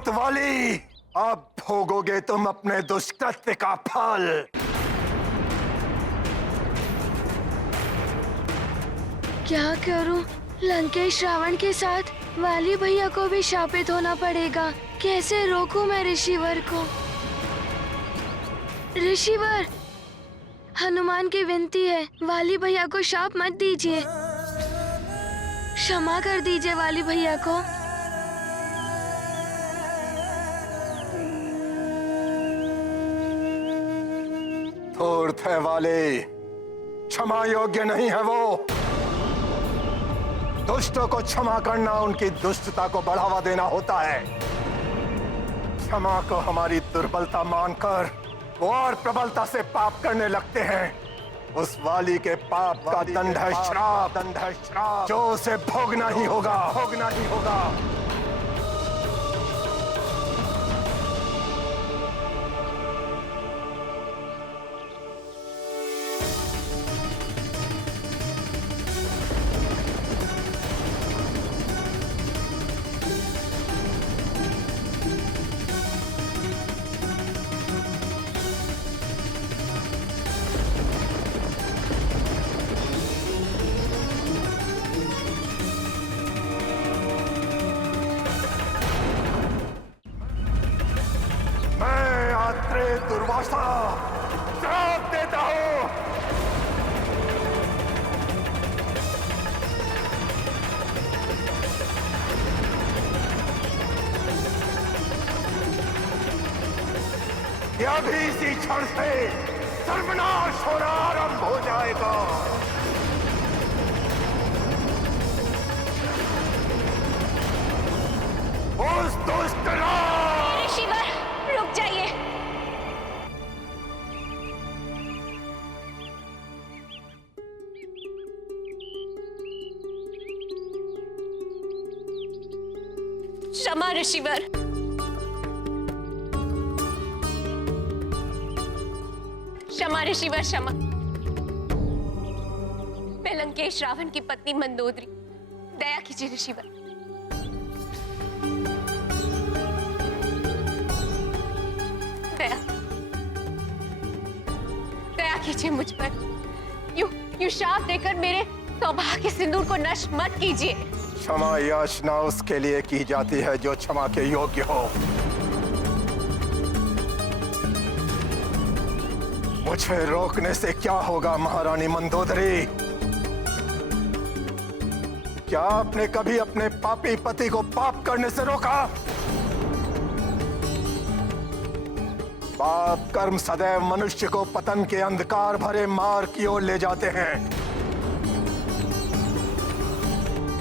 धूर्त वाली, अब भोगोगे तुम अपने दुष्कृत्य का फल। क्या करूं? लंकेश रावण के साथ वाली भैया को भी शापित होना पड़ेगा। कैसे रोकूं मैं ऋषिवर को? ऋषिवर, हनुमान की विनती है, वाली भैया को शाप मत दीजिए। क्षमा कर दीजिए वाली भैया को। धूर्त है वाले, क्षमा योग्य नहीं है वो। दुष्टों को क्षमा करना उनकी दुष्टता को बढ़ावा देना होता है। क्षमा को हमारी दुर्बलता मानकर वो और प्रबलता से पाप करने लगते हैं। उस वाली के पाप का दंड है श्राप, दंड है श्राप, जो उसे भोगना ही होगा, भोगना ही होगा। दुर्वासा श्राप देता हूं। यह भी इसी क्षण से सर्वनाश होना आरंभ हो जाएगा। उस दुष्ट ऋषिवर, रुक जाइए। क्षमा ऋषिवर। क्षमा ऋषिवर, क्षमा। मैं लंकेश रावण की पत्नी मंदोदरी, दया कीजिए ऋषिवर। दया कीजिए मुझ पर। यू शाप देकर मेरे सौभाग्य सिंदूर को नष्ट मत कीजिए। क्षमा याचना उसके लिए की जाती है जो क्षमा के योग्य हो। मुझे रोकने से क्या होगा महारानी मंदोदरी? क्या आपने कभी अपने पापी पति को पाप करने से रोका? पाप कर्म सदैव मनुष्य को पतन के अंधकार भरे मार्ग की ओर ले जाते हैं।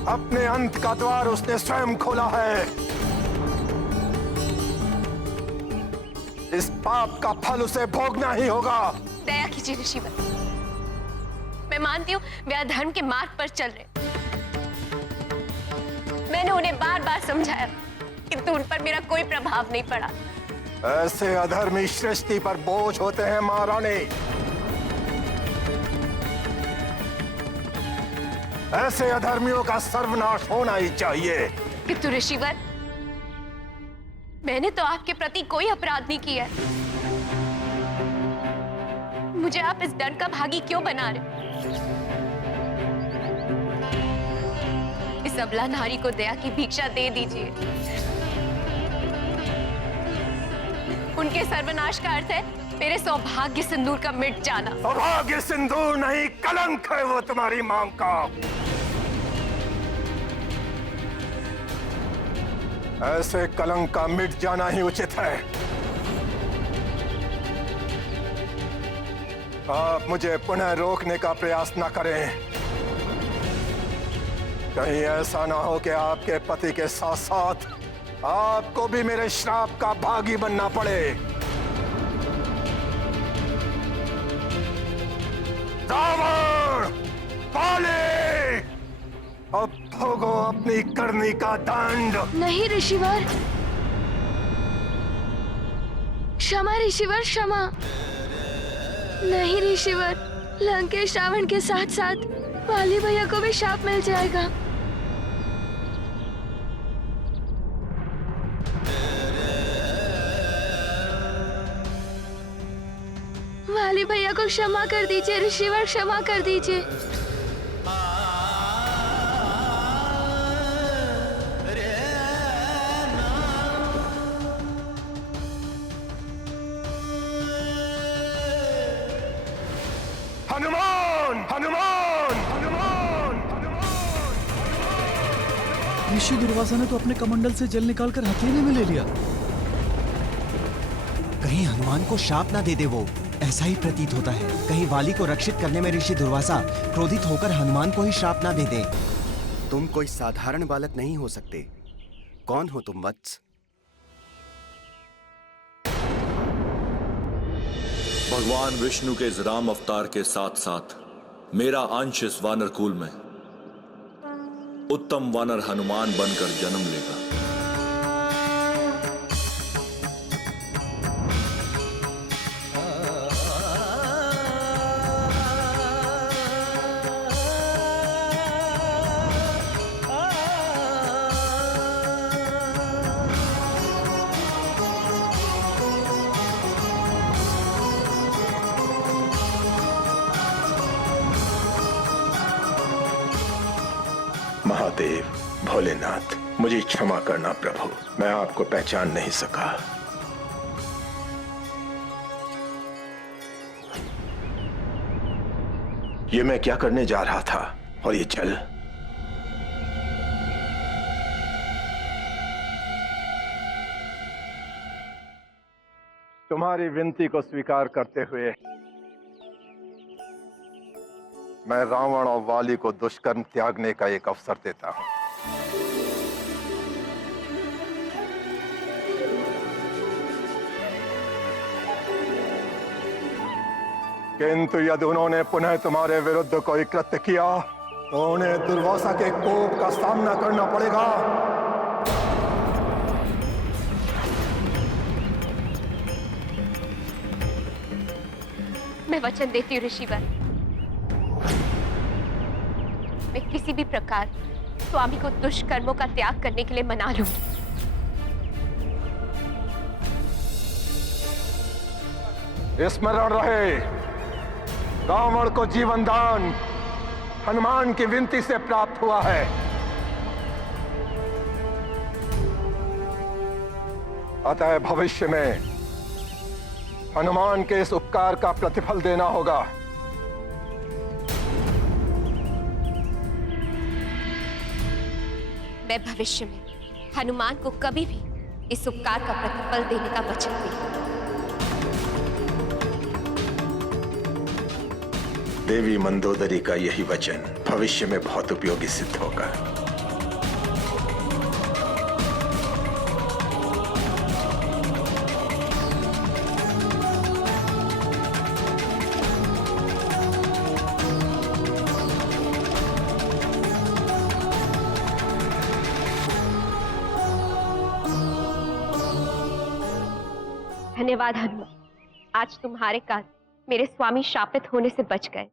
अपने अंत का द्वार उसने स्वयं खोला है। इस पाप का फल उसे भोगना ही होगा। दया कीजिए ऋषिवर। मैं मानती हूँ वे अधर्म के मार्ग पर चल रहे। मैंने उन्हें बार बार समझाया, किंतु उन पर मेरा कोई प्रभाव नहीं पड़ा। ऐसे अधर्मी सृष्टि पर बोझ होते हैं महारानी। ऐसे अधर्मियों का सर्वनाश होना ही चाहिए। किंतु ऋषिवर, मैंने तो आपके प्रति कोई अपराध नहीं किया। मुझे आप इस दंड का भागी क्यों बना रहे? इस अबला नारी को दया की भिक्षा दे दीजिए। उनके सर्वनाश का अर्थ है मेरे सौभाग्य सिंदूर का मिट जाना। सौभाग्य सिंदूर नहीं, कलंक है वो तुम्हारी मांग का। ऐसे कलंक का मिट जाना ही उचित है। आप मुझे पुनः रोकने का प्रयास न करें। कहीं ऐसा ना हो कि आपके पति के साथ साथ आपको भी मेरे श्राप का भागी बनना पड़े। रावण, पाले, अब भोगो अपनी करनी का दंड। नहीं ऋषिवर, क्षमा ऋषिवर, क्षमा। नहीं ऋषिवर, लंकेश रावण के साथ साथ वाली भैया को भी शाप मिल जाएगा। वाली भैया को क्षमा कर दीजिए ऋषिवर, क्षमा कर दीजिए। हनुमान हनुमान हनुमान ऋषि दुर्वासा ने तो अपने कमंडल से जल निकालकर हथेली में ले लिया। कहीं हनुमान को शाप ना दे दे वो, ऐसा ही प्रतीत होता है। कहीं वाली को रक्षित करने में ऋषि दुर्वासा क्रोधित होकर हनुमान को ही श्राप ना दे दे। तुम कोई साधारण बालक नहीं हो सकते। कौन हो तुम वत्स? भगवान विष्णु के इस राम अवतार के साथ साथ मेरा अंश इस वानर कुल में उत्तम वानर हनुमान बनकर जन्म लेगा। महादेव, भोलेनाथ, मुझे क्षमा करना प्रभु, मैं आपको पहचान नहीं सका। ये मैं क्या करने जा रहा था? और ये जल? तुम्हारी विनती को स्वीकार करते हुए मैं रावण और वाली को दुष्कर्म त्यागने का एक अवसर देता हूं। किंतु यदि उन्होंने पुनः तुम्हारे विरुद्ध कोई कृत्य किया तो उन्हें दुर्वासा के कोप का सामना करना पड़ेगा। मैं वचन देती हूँ ऋषिवर, मैं किसी भी प्रकार स्वामी को दुष्कर्मों का त्याग करने के लिए मना लूंगी। स्मरण रहे, रावण को जीवन दान हनुमान की विनती से प्राप्त हुआ है। अतः भविष्य में हनुमान के इस उपकार का प्रतिफल देना होगा। मैं भविष्य में हनुमान को कभी भी इस उपकार का प्रतिफल देने का वचन दूंगी। देवी मंदोदरी का यही वचन भविष्य में बहुत उपयोगी सिद्ध होगा। धन्यवाद हनुमान, आज तुम्हारे कारण मेरे स्वामी शापित होने से बच गए।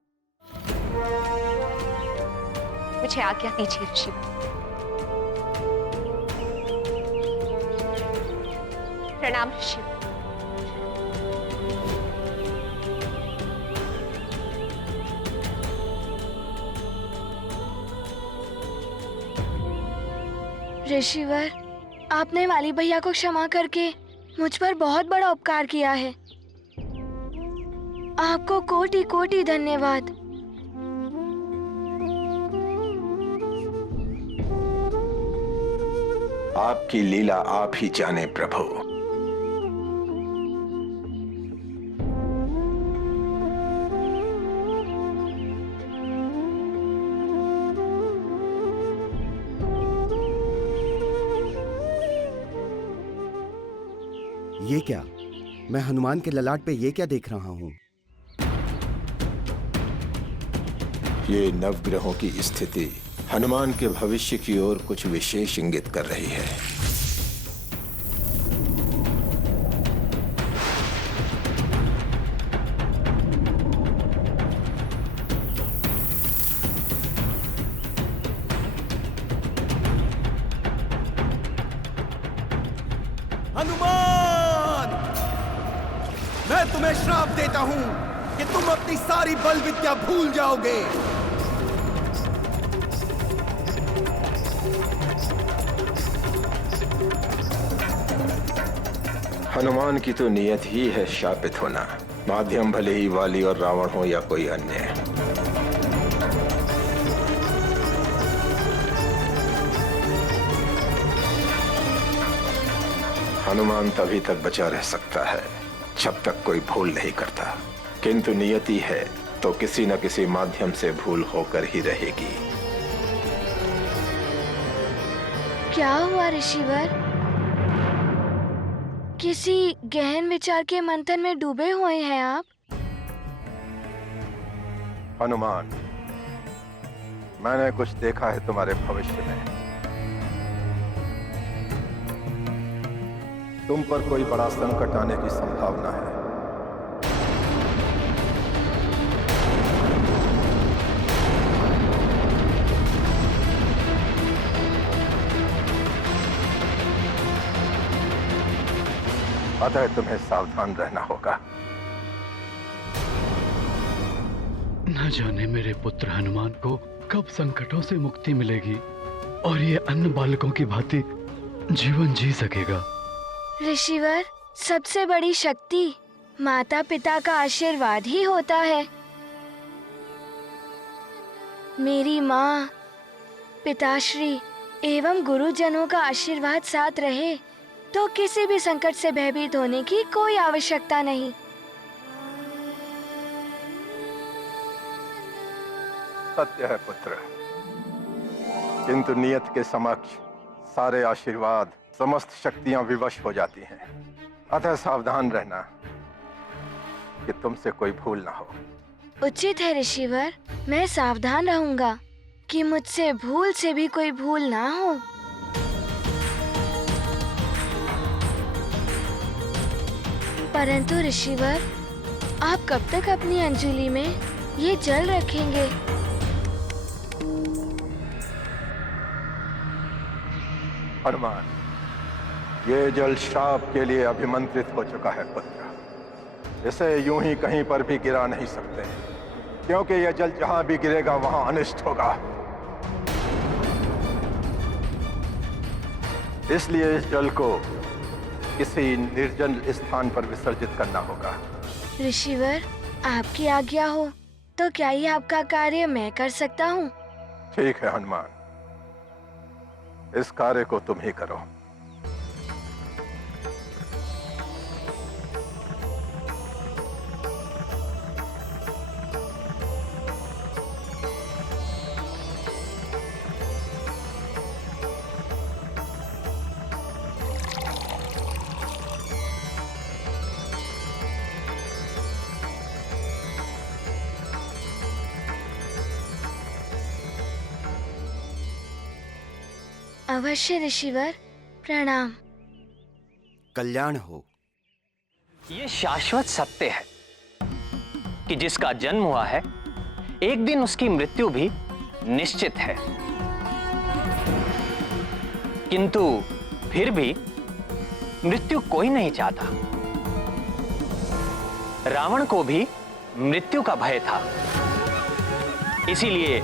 मुझे आज्ञा दीजिए ऋषि। प्रणाम ऋषि। ऋषिवर, आपने वाली भैया को क्षमा करके मुझ पर बहुत बड़ा उपकार किया है। आपको कोटि कोटि धन्यवाद। आपकी लीला आप ही जाने प्रभु। ये क्या? मैं हनुमान के ललाट पे ये क्या देख रहा हूँ? ये नवग्रहों की स्थिति हनुमान के भविष्य की ओर कुछ विशेष इंगित कर रही है। हनुमान, मैं तुम्हें श्राप देता हूं। कि तुम अपनी सारी बल विद्या भूल जाओगे। हनुमान की तो नियत ही है शापित होना, माध्यम भले ही वाली और रावण हो या कोई अन्य। हनुमान तभी तक बचा रह सकता है जब तक कोई भूल नहीं करता, किंतु नियति है तो किसी न किसी माध्यम से भूल होकर ही रहेगी। क्या हुआ ऋषिवर? किसी गहन विचार के मंथन में डूबे हुए हैं आप? हनुमान, मैंने कुछ देखा है तुम्हारे भविष्य में। तुम पर कोई बड़ा संकट आने की संभावना है। अतः तुम्हें सावधान रहना होगा। न जाने मेरे पुत्र हनुमान को कब संकटों से मुक्ति मिलेगी और ये अन्य बालकों की भांति जीवन जी सकेगा। ऋषिवर, सबसे बड़ी शक्ति माता पिता का आशीर्वाद ही होता है। मेरी माँ, पिताश्री एवं गुरुजनों का आशीर्वाद साथ रहे तो किसी भी संकट से भयभीत होने की कोई आवश्यकता नहीं। सत्य है पुत्र, किंतु नियत के समक्ष सारे आशीर्वाद, समस्त शक्तियां विवश हो जाती हैं। अतः सावधान रहना कि तुमसे कोई भूल ना हो। उचित है ऋषिवर, मैं सावधान रहूंगा कि मुझसे भूल से भी कोई भूल ना हो। परंतु ऋषिवर, आप कब तक अपनी अंजलि में ये जल रखेंगे? हनुमान, ये जल श्राप के लिए अभिमंत्रित हो चुका है पुत्र। इसे यूं ही कहीं पर भी गिरा नहीं सकते, क्योंकि यह जल जहां भी गिरेगा वहां अनिष्ट होगा। इसलिए इस जल को किसी निर्जन स्थान पर विसर्जित करना होगा। ऋषिवर, आपकी आज्ञा हो तो क्या ये आपका कार्य मैं कर सकता हूँ? ठीक है हनुमान, इस कार्य को तुम ही करो। अवश्य ऋषिवर, प्रणाम। कल्याण हो। ये शाश्वत सत्य है कि जिसका जन्म हुआ है एक दिन उसकी मृत्यु भी निश्चित है, किंतु फिर भी मृत्यु कोई नहीं चाहता। रावण को भी मृत्यु का भय था, इसीलिए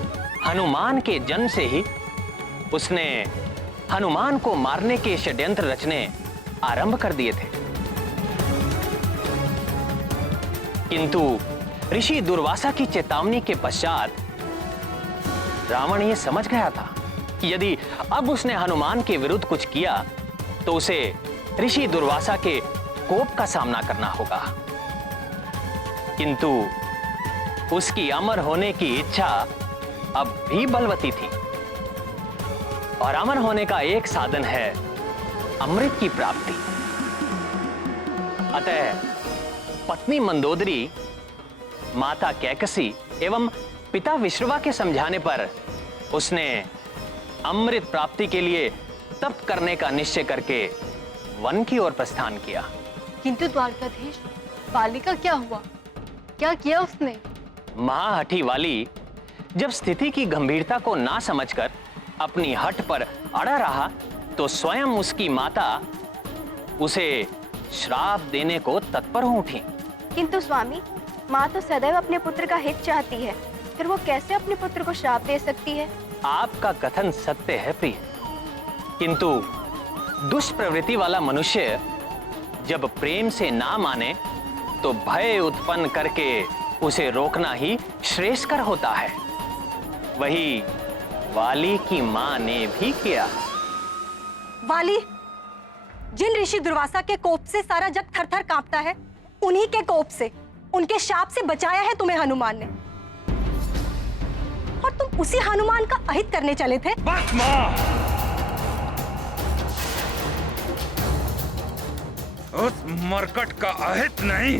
हनुमान के जन्म से ही उसने हनुमान को मारने के षड्यंत्र रचने आरंभ कर दिए थे। किंतु ऋषि दुर्वासा की चेतावनी के पश्चात रावण ये समझ गया था कि यदि अब उसने हनुमान के विरुद्ध कुछ किया तो उसे ऋषि दुर्वासा के कोप का सामना करना होगा। किंतु उसकी अमर होने की इच्छा अब भी बलवती थी, और अमर होने का एक साधन है अमृत की प्राप्ति। अतः पत्नी मंदोदरी, माता कैकसी एवं पिता विश्रवा के समझाने पर उसने अमृत प्राप्ति के लिए तप करने का निश्चय करके वन की ओर प्रस्थान किया। किंतु द्वारकाधीश, वाली का क्या हुआ? क्या किया उसने? महाहठी वाली जब स्थिति की गंभीरता को ना समझकर अपनी हट पर अड़ा रहा तो स्वयं उसकी माता उसे श्राप देने को तत्पर हो उठी। किंतु स्वामी, माँ तो सदैव अपने पुत्र का हित चाहती है, फिर वो कैसे अपने पुत्र को श्राप दे सकती है? आपका कथन सत्य है प्रिय, किंतु दुष्प्रवृत्ति वाला मनुष्य जब प्रेम से ना माने तो भय उत्पन्न करके उसे रोकना ही श्रेयस्कर होता है। वही वाली की मां ने भी किया। वाली, जिन ऋषि दुर्वासा के कोप से सारा जग थर-थर कांपता है, उन्हीं के कोप से, उनके शाप से बचाया है तुम्हें हनुमान ने। और तुम उसी हनुमान का अहित करने चले थे। बस मां, उस मरकट का अहित नहीं,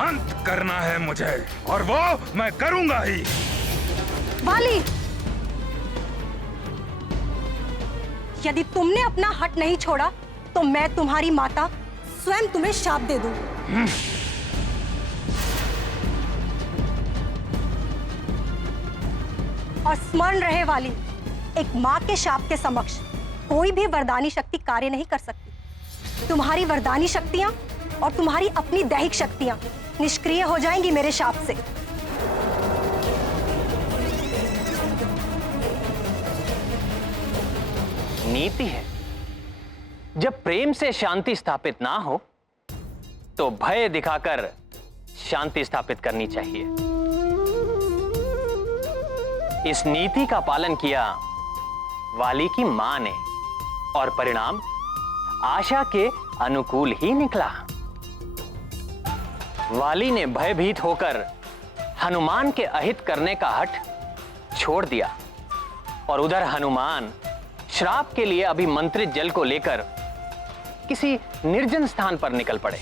अंत करना है मुझे, और वो मैं करूंगा ही। वाली, यदि तुमने अपना हट नहीं छोड़ा तो मैं तुम्हारी माता स्वयं तुम्हें शाप दे दूं। और स्मरण रहे वाली, एक माँ के शाप के समक्ष कोई भी वरदानी शक्ति कार्य नहीं कर सकती। तुम्हारी वरदानी शक्तियां और तुम्हारी अपनी दैहिक शक्तियां निष्क्रिय हो जाएंगी मेरे शाप से। नीति है, जब प्रेम से शांति स्थापित ना हो तो भय दिखाकर शांति स्थापित करनी चाहिए। इस नीति का पालन किया वाली की मां ने, और परिणाम आशा के अनुकूल ही निकला। वाली ने भयभीत होकर हनुमान के अहित करने का हठ छोड़ दिया, और उधर हनुमान श्राप के लिए अभिमंत्रित जल को लेकर किसी निर्जन स्थान पर निकल पड़े।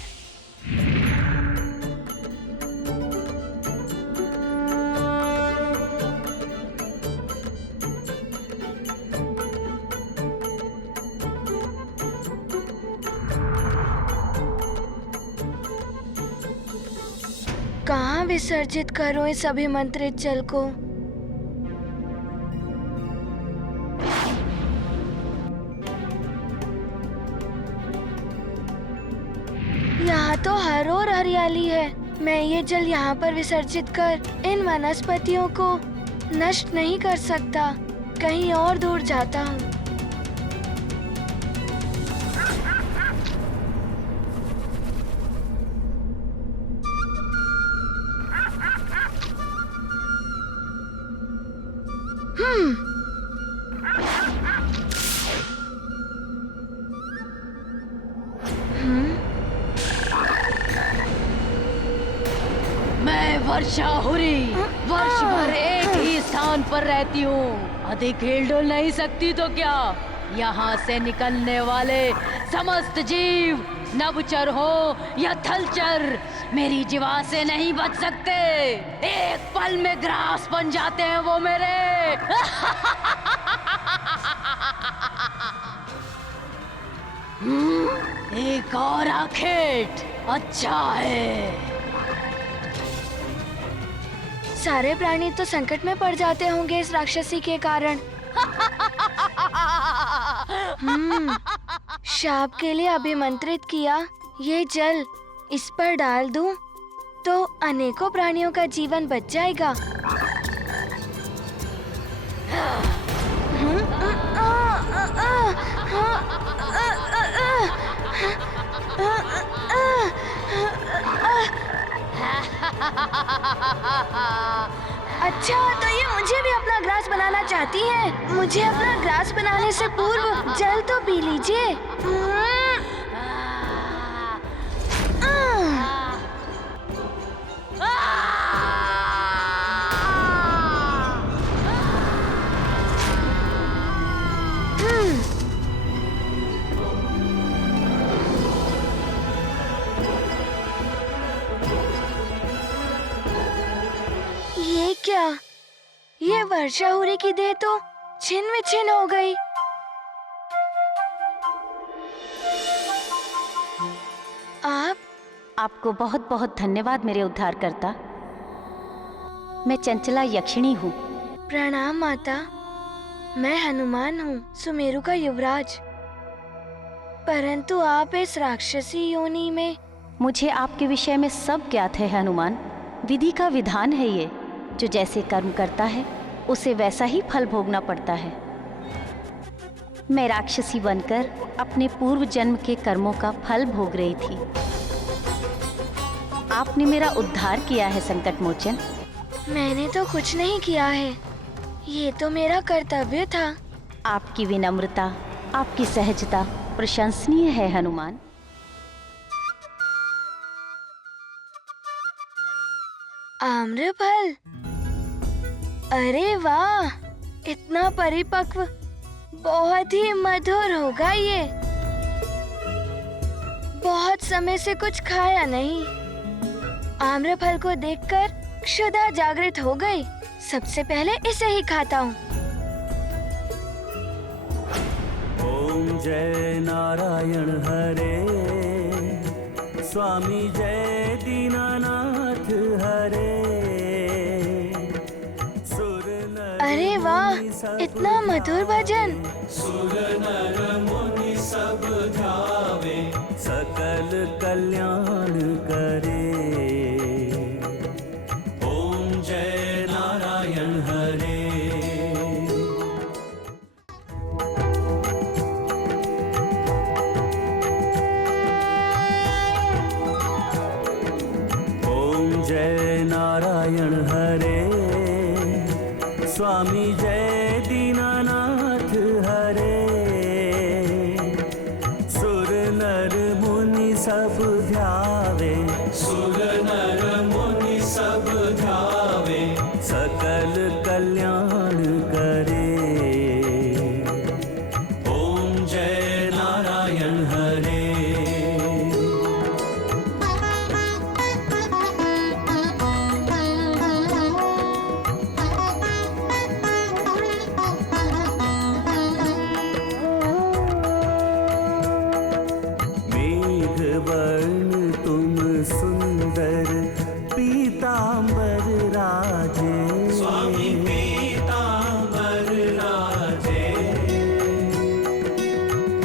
कहाँ विसर्जित करूं इस अभिमंत्रित जल को? यहाँ तो हर ओर हरियाली है। मैं ये जल यहाँ पर विसर्जित कर इन वनस्पतियों को नष्ट नहीं कर सकता। कहीं और दूर जाता हूँ। मैं वर्षाहुरी वर्ष भर एक ही स्थान पर रहती हूँ। अधिक हिल डुल नहीं सकती तो क्या? यहाँ से निकलने वाले समस्त जीव नभचर हो या थलचर मेरी जीवा से नहीं बच सकते। एक पल में ग्रास बन जाते हैं वो मेरे। एक और आखेट अच्छा है। सारे प्राणी तो संकट में पड़ जाते होंगे इस राक्षसी के कारण। शाप के लिए अभिमंत्रित किया ये जल इस पर डाल दूं तो अनेकों प्राणियों का जीवन बच जाएगा। अच्छा, तो ये मुझे भी अपना ग्रास बनाना चाहती है। मुझे अपना ग्रास बनाने से पूर्व जल तो पी लीजिए। ये क्या? ये वर्षाहुरी की देह तो छिन्न विछिन्न हो गई। आपको बहुत बहुत धन्यवाद मेरे उद्धारकर्ता। मैं चंचला यक्षिणी हूँ। प्रणाम माता। मैं हनुमान हूँ, सुमेरु का युवराज। परंतु आप इस राक्षसी योनि में। मुझे आपके विषय में सब ज्ञात है हनुमान। विधि का विधान है ये। जो जैसे कर्म करता है उसे वैसा ही फल भोगना पड़ता है। मैं राक्षसी बनकर अपने पूर्व जन्म के कर्मों का फल भोग रही थी। आपने मेरा उद्धार किया है संकट मोचन। मैंने तो कुछ नहीं किया है, ये तो मेरा कर्तव्य था। आपकी विनम्रता, आपकी सहजता प्रशंसनीय है हनुमान। आम्रफल, अरे वाह, इतना परिपक्व, बहुत ही मधुर होगा ये। बहुत समय से कुछ खाया नहीं। आम्रफल को देखकर क्षुधा जागृत हो गई। सबसे पहले इसे ही खाता हूँ। ओम जय नारायण हरे, स्वामी जय दीनानाथ हरे। अरे वाह, इतना मधुर भजन। सुर नर मुनि सब ध्यावे, सकल कल्याण करे। ओम जय नारायण हरे। ओम जय नारायण हरे, स्वामी जय दीनानाथ हरे। सुर नर मुनि सब ध्यावे, सुर नर मुनि सब ध्यावे, सकल कल्याण करे। ओम जय नारायण हरे। वर्ण तुम सुंदर पीतांबर राजे, स्वामी पीतांबर राजे।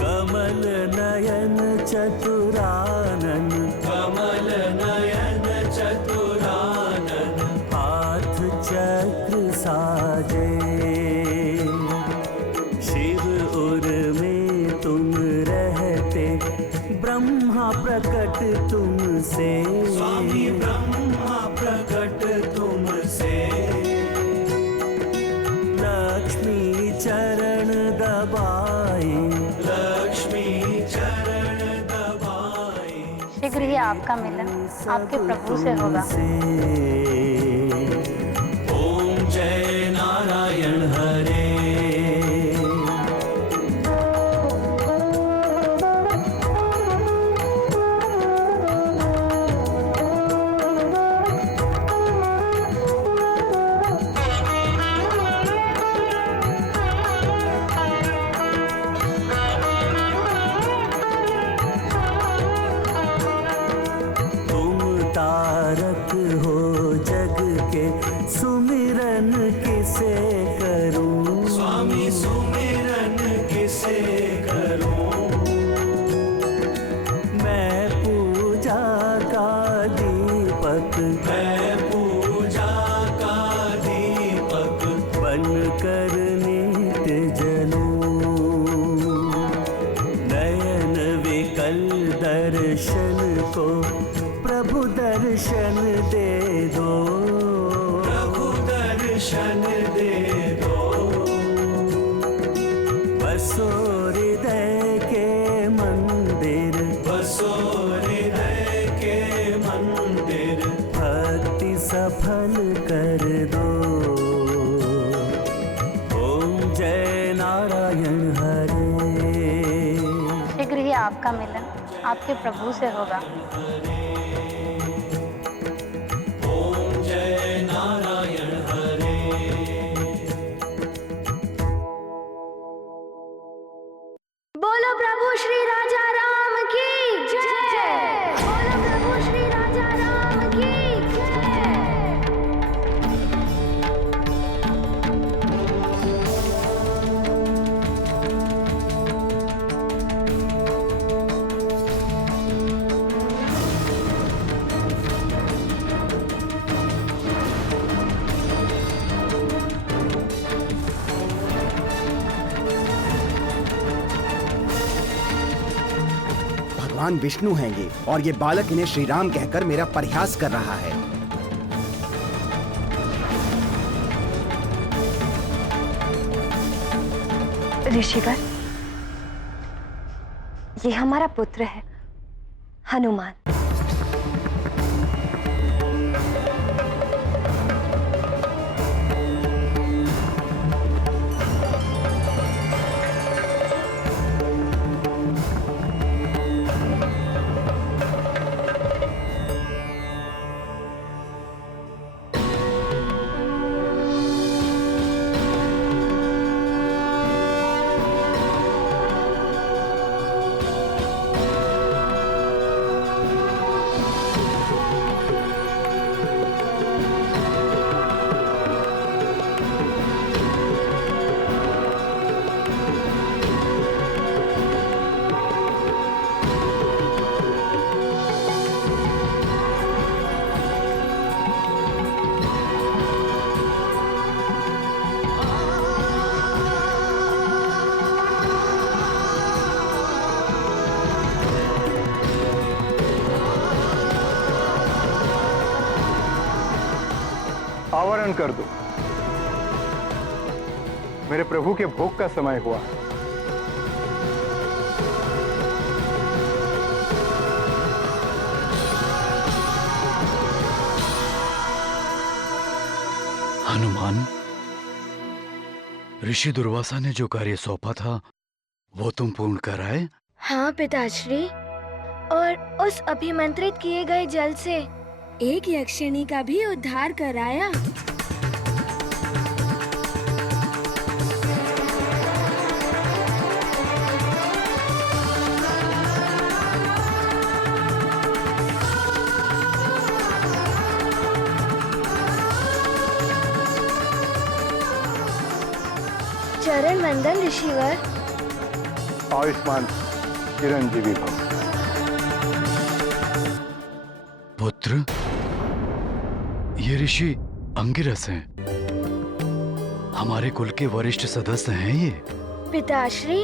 कमल नयन चतुरानन, कमल नयन चतुरानन, हाथ चक्र साजे। शिव उर में तुम रहते, ब्रह्मा प्रकट तुमसे, स्वामी ब्रह्मा प्रकट तुमसे। लक्ष्मी चरण दबाए, लक्ष्मी चरण दबाए। शीघ्र ही आपका मिलन आपके प्रभु से होगा। ओम जय नारायण हरे। तारक हो जग के, सुमिरन किसे करूं, स्वामी सुमिरन किसे करूं। मैं पूजा का दीपक, मैं पूजा का दीपक, बन कर नित्य जलूं। नयन विकल दर्शन को प्रभु दर्शन दे दो, प्रभु दर्शन दे दो। बसो हृदय के मंदिर, बसो हृदय के मंदिर, भक्ति सफल कर दो। ओम जय नारायण हरे। शीघ्र ही आपका मिलन आपके प्रभु से होगा। बोलो प्रभु श्री राजा राम की जय। बोलो प्रभु श्री राजा राम की जय। भगवान विष्णु हैं ये, और ये बालक इन्हें श्री राम कहकर मेरा परिहास कर रहा है। ऋषिवर, ये हमारा पुत्र है हनुमान। आवरण कर दो, मेरे प्रभु के भोग का समय हुआ है। हनुमान, ऋषि दुर्वासा ने जो कार्य सौंपा था वो तुम पूर्ण कराए? हाँ पिताश्री, और उस अभिमंत्रित किए गए जल से एक यक्षिणी का भी उद्धार कराया। चरण वंदन ऋषिवर। आयुष्मान चिरंजीवी भव। पुत्र, ये ऋषि अंगिरस हैं, हमारे कुल के वरिष्ठ सदस्य हैं ये। पिताश्री,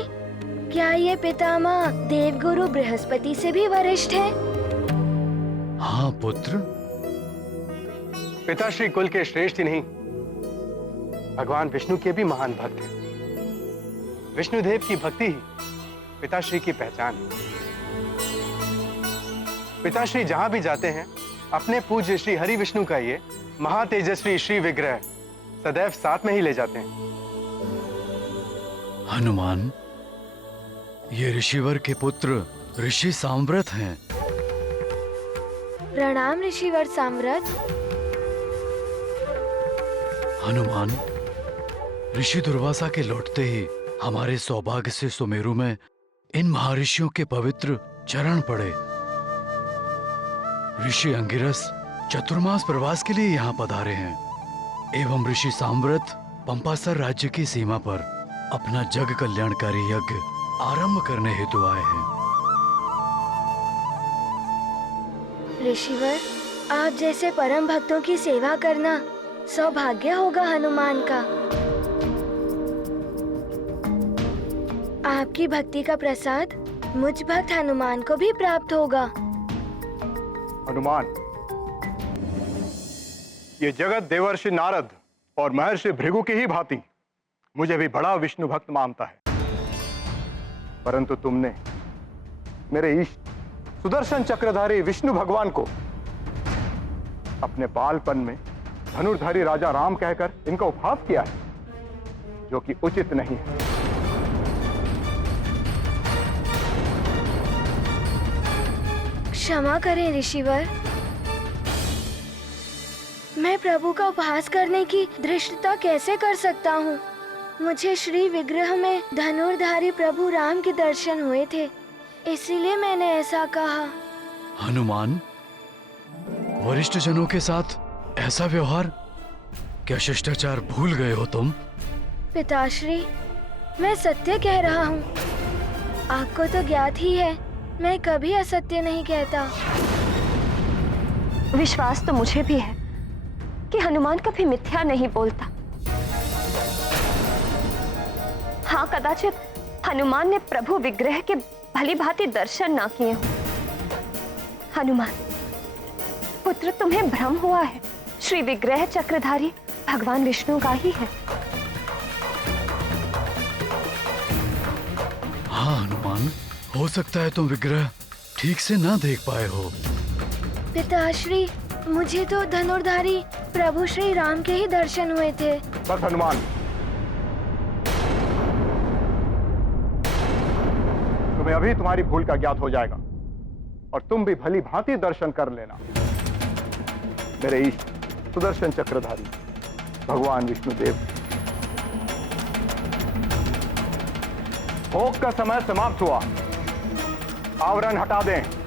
क्या ये पितामह देवगुरु बृहस्पति से भी वरिष्ठ हैं? हाँ पुत्र। पिताश्री कुल के श्रेष्ठ ही नहीं, भगवान विष्णु के भी महान भक्त हैं। विष्णुदेव की भक्ति ही पिताश्री की पहचान है। पिताश्री जहां भी जाते हैं अपने पूज्य श्री हरि विष्णु का ये महातेजस्वी श्री विग्रह सदैव साथ में ही ले जाते हैं। हनुमान, ये ऋषिवर के पुत्र ऋषि साम्व्रत हैं। प्रणाम ऋषिवर साम्व्रत। हनुमान, ऋषि दुर्वासा के लौटते ही हमारे सौभाग्य से सुमेरु में इन महर्षियों के पवित्र चरण पड़े। ऋषि अंगिरस चतुर्मास प्रवास के लिए यहाँ पधारे हैं एवं ऋषि साम्व्रत पंपासर राज्य की सीमा पर अपना जग कल्याणकारी यज्ञ आरंभ करने हेतु आए हैं। ऋषिवर, आप जैसे परम भक्तों की सेवा करना सौभाग्य होगा हनुमान का। आपकी भक्ति का प्रसाद मुझ भक्त हनुमान को भी प्राप्त होगा। हनुमान, ये जगत देवर्षि नारद और महर्षि भृगु की ही भांति मुझे भी बड़ा विष्णु भक्त मानता है, परंतु तुमने मेरे इष्ट सुदर्शन चक्रधारी विष्णु भगवान को अपने बालपन में धनुर्धारी राजा राम कहकर इनका उपहास किया है, जो कि उचित नहीं है। क्षमा करें ऋषिवर, मैं प्रभु का उपहास करने की धृष्टता कैसे कर सकता हूँ? मुझे श्री विग्रह में धनुर्धारी प्रभु राम के दर्शन हुए थे, इसीलिए मैंने ऐसा कहा। हनुमान, वरिष्ठ जनों के साथ ऐसा व्यवहार, क्या शिष्टाचार भूल गए हो तुम? पिताश्री, मैं सत्य कह रहा हूँ। आपको तो ज्ञात ही है, मैं कभी असत्य नहीं कहता। विश्वास तो मुझे भी है कि हनुमान कभी मिथ्या नहीं बोलता। हाँ, कदाचित हनुमान ने प्रभु विग्रह के भली भांति दर्शन ना किए हों, हनुमान, पुत्र तुम्हें भ्रम हुआ है। श्री विग्रह चक्रधारी भगवान विष्णु का ही है। हाँ हनुमान, हो सकता है तुम विग्रह ठीक से ना देख पाए हो। पिताश्री, मुझे तो धनुर्धारी प्रभु श्री राम के ही दर्शन हुए थे। बस हनुमान, तुम्हें अभी तुम्हारी भूल का ज्ञात हो जाएगा और तुम भी भली भांति दर्शन कर लेना। मेरे इष्ट सुदर्शन चक्रधारी भगवान विष्णुदेव। भोग का समय समाप्त हुआ, आवरण हटा दें।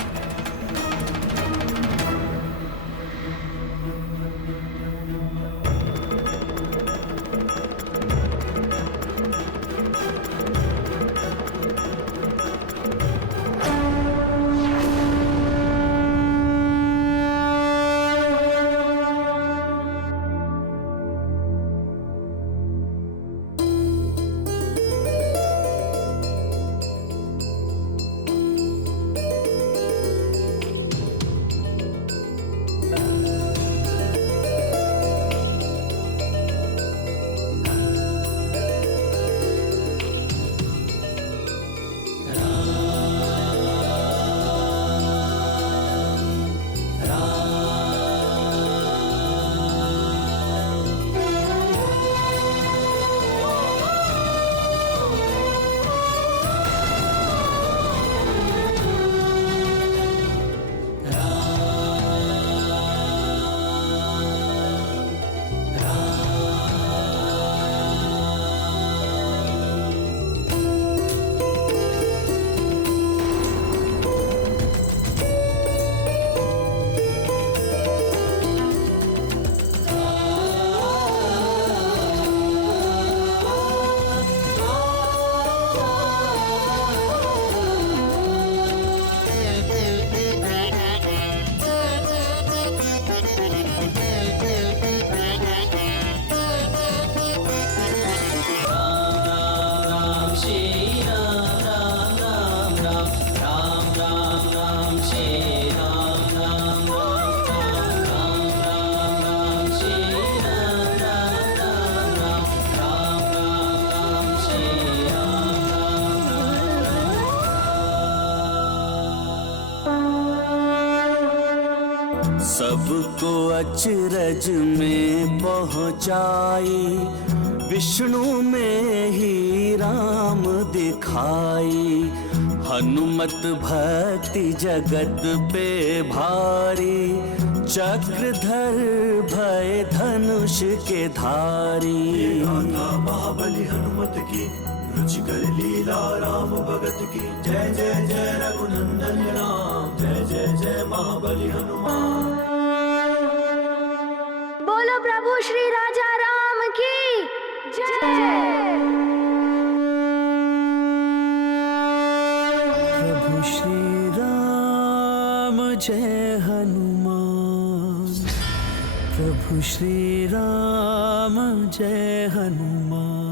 सबको अचरज में पहुँचाई, विष्णु में ही राम दिखाई। हनुमत भक्ति जगत पे भारी, चक्रधर भय धनुष के धारी। महाबली हनुमत की रुचिकर लीला राम भगत की। जय जय जय रघुनंदन राम, जय जय जय महाबली हनुमान। बोलो प्रभु श्री राजा राम की जय। प्रभु श्री राम जय हनुमान, प्रभु श्री राम जय हनुमान।